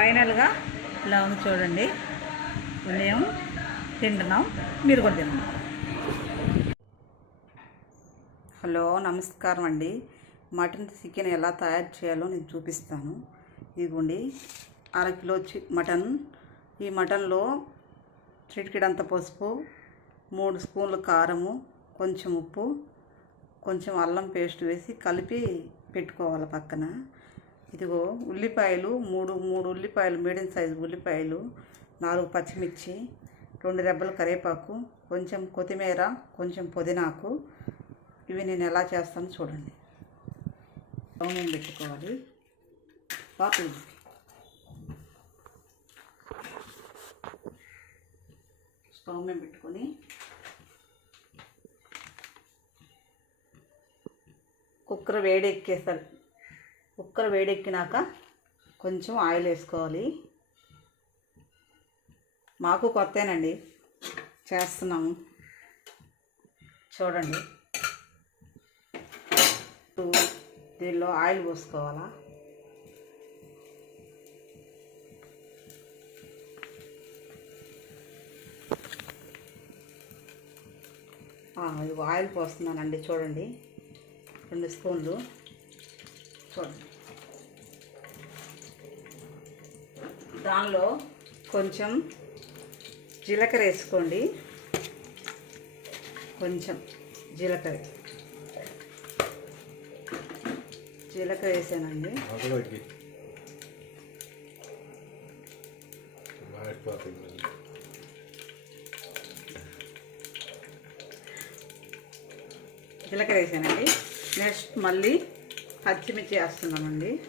ఫైనల్గా ఇలా ఉంది చూడండి. ఉదయం తింటున్నాం మీరు కూడా తిన్నాం హలో నమస్కారం అండి. మటన్ చికెన్ ఎలా తయారు చేయాలో నేను చూపిస్తాను. ఇదిగోండి అర కిలో చి మటన్. ఈ మటన్లో చిటికిడంత పసుపు మూడు స్పూన్ల కారము కొంచెం ఉప్పు కొంచెం అల్లం పేస్ట్ వేసి కలిపి పెట్టుకోవాలి పక్కన. ఇదిగో ఉల్లిపాయలు మూడు మూడు ఉల్లిపాయలు మీడియం సైజు ఉల్లిపాయలు నాలుగు పచ్చిమిర్చి రెండు రెబ్బలు కరివేపాకు కొంచెం కొత్తిమీర కొంచెం పుదీనాకు. ఇవి నేను ఎలా చేస్తాను చూడండి. స్టవ్ పెట్టుకోవాలి. పాపి స్టవ్ మీద పెట్టుకొని కుక్కర్ వేడెక్కేసారి కుక్కర్ వేడెక్కినాక కొంచెం ఆయిల్ వేసుకోవాలి. మాకు కొత్తేనండి. చేస్తున్నాము. చూడండి. దీనిలో ఆయిల్ పోసుకోవాలా? ఆయిల్ పోస్తున్నానండి. చూడండి. రెండు స్పూన్లు. చూడండి. దానిలో కొంచెం జీలకర్ర వేసుకోండి. కొంచెం జీలకర్ర. జీలకర్ర వేసానండి. జీలకర్ర వేసానండి. నెక్స్ట్ మళ్ళీ పచ్చిమిర్చి వేస్తున్నామండి.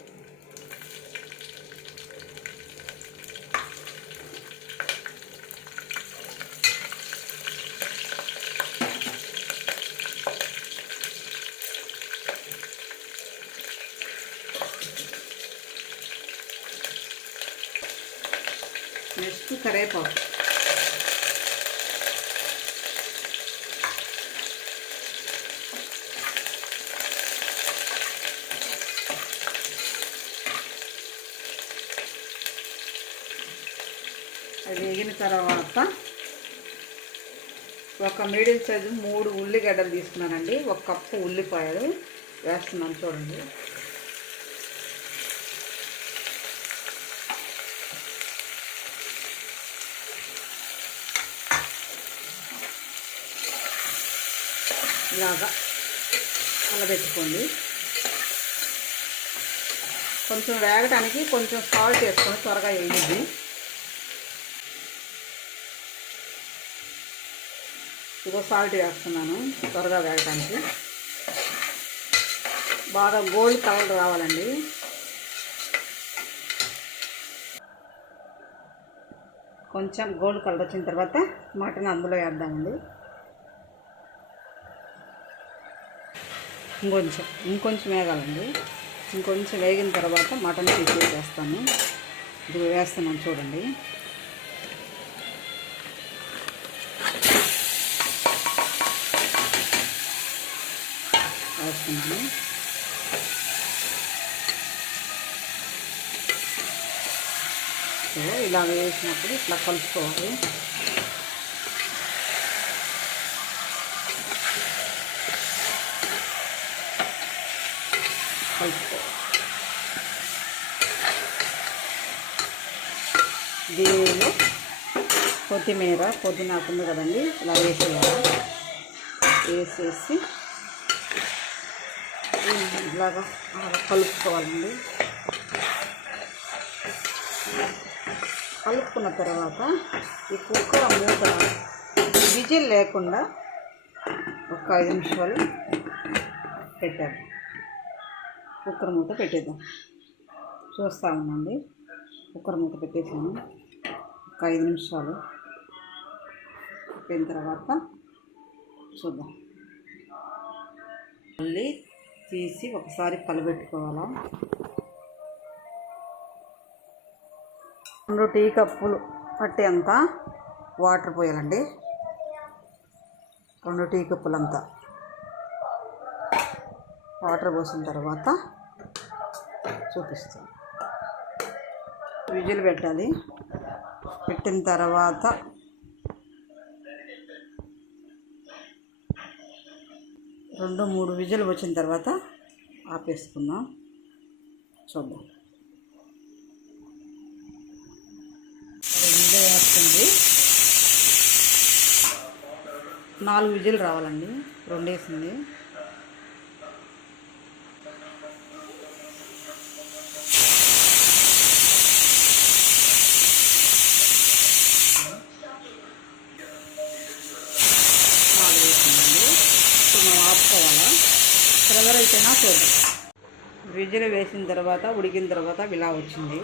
నెక్స్ట్ కరేపాకు. అది వేగిన తర్వాత ఒక మీడియం సైజు మూడు ఉల్లిగడ్డలు తీసుకున్నానండి. ఒక కప్పు ఉల్లిపాయలు వేస్తున్నాను చూడండి. ఇలాగా కలబెట్టుకోండి. కొంచెం వేగటానికి కొంచెం సాల్ట్ వేసుకొని త్వరగా వేయద్ది ఇగో సాల్ట్ వేస్తున్నాను త్వరగా వేగటానికి. బాగా గోల్డ్ కలర్ రావాలండి. కొంచెం గోల్డ్ కలర్ వచ్చిన తర్వాత మటన్ అందులో వేద్దామండి. ఇంకొంచెం ఇంకొంచెం వేగాలండి. ఇంకొంచెం వేగిన తర్వాత మటన్ తీసేసేస్తాను ఇది వేస్తున్నాను చూడండి. వేస్తున్నాను. సో ఇలా వేసినప్పుడు ఇట్లా కలుపుకోవాలి. కలుపుకోవాలి దీనిలో కొత్తిమీర పుదీనాకు ఉంది కదండి ఇలా వేసేయాలి. వేసేసి ఇలాగా అలా కలుపుకోవాలండి. కలుపుకున్న తర్వాత ఈ కుక్కర్ మూత విజిల్ లేకుండా ఒక ఐదు నిమిషాలు పెట్టారు కుక్కర్ మూత పెట్టేద్దాం. చూస్తా ఉండండి. కుక్కర్ మూత పెట్టేసాను. ఒక ఐదు నిమిషాలు పెట్టిన తర్వాత చూద్దాం. మళ్ళీ తీసి ఒకసారి కలబెట్టుకోవాలా? రెండు టీ కప్పులు పట్టేంత వాటర్ పోయాలండి. రెండు టీ కప్పులంతా. వాటర్ పోసిన తర్వాత చూపిస్తాను. విజిల్ పెట్టాలి. పెట్టిన తర్వాత రెండు మూడు విజిల్ వచ్చిన తర్వాత ఆపేసుకుందాం చూద్దాం. రెండు వేస్తుంది నాలుగు విజిల్ రావాలండి. రెండు వేసింది నాలుగు వేసిందండి ఇప్పుడు మనం ఆపుకోవాలా ప్రెజర్ అయిపోయినా చూద్దాం. విజిల్ వేసిన తర్వాత ఉడికిన తర్వాత ఇలా వచ్చింది.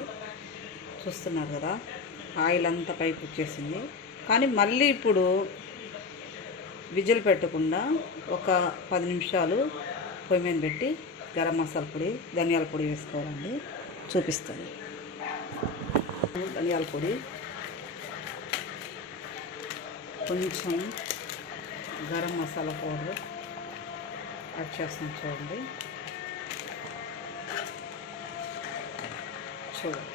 చూస్తున్నారు కదా ఆయిల్ అంతా పైకి వచ్చేసింది. కానీ మళ్ళీ ఇప్పుడు విజిల్ పెట్టకుండా ఒక పది నిమిషాలు పొయ్యి మీద పెట్టి గరం మసాలా పొడి ధనియాల పొడి వేసుకోవాలండి. చూపిస్తాను. ధనియాల పొడి కొంచెం గరం మసాలా పౌడర్ కట్ చేస్తాం చూడండి. చూడండి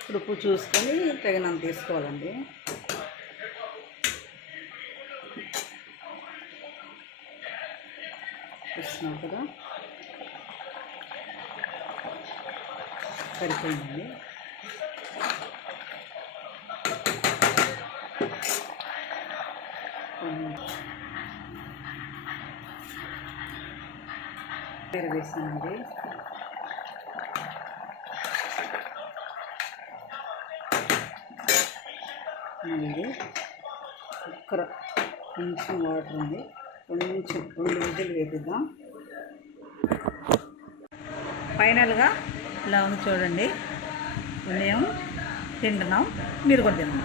ఇప్పుడు ఉప్పు చూసుకొని తగినంత తీసుకోవాలండి. చూస్తున్నాం కదా? సరిపోయిందండి. వేసానండి. మళ్ళీ కుక్కర్ కొంచెం వాటర్ ఉంది కొంచెం రెండు విజిల్ వేపిద్దాం. ఫైనల్గా ఇలా ఉంది చూడండి. ఉదయం తింటున్నాం మీరు కూడా తిన్నాం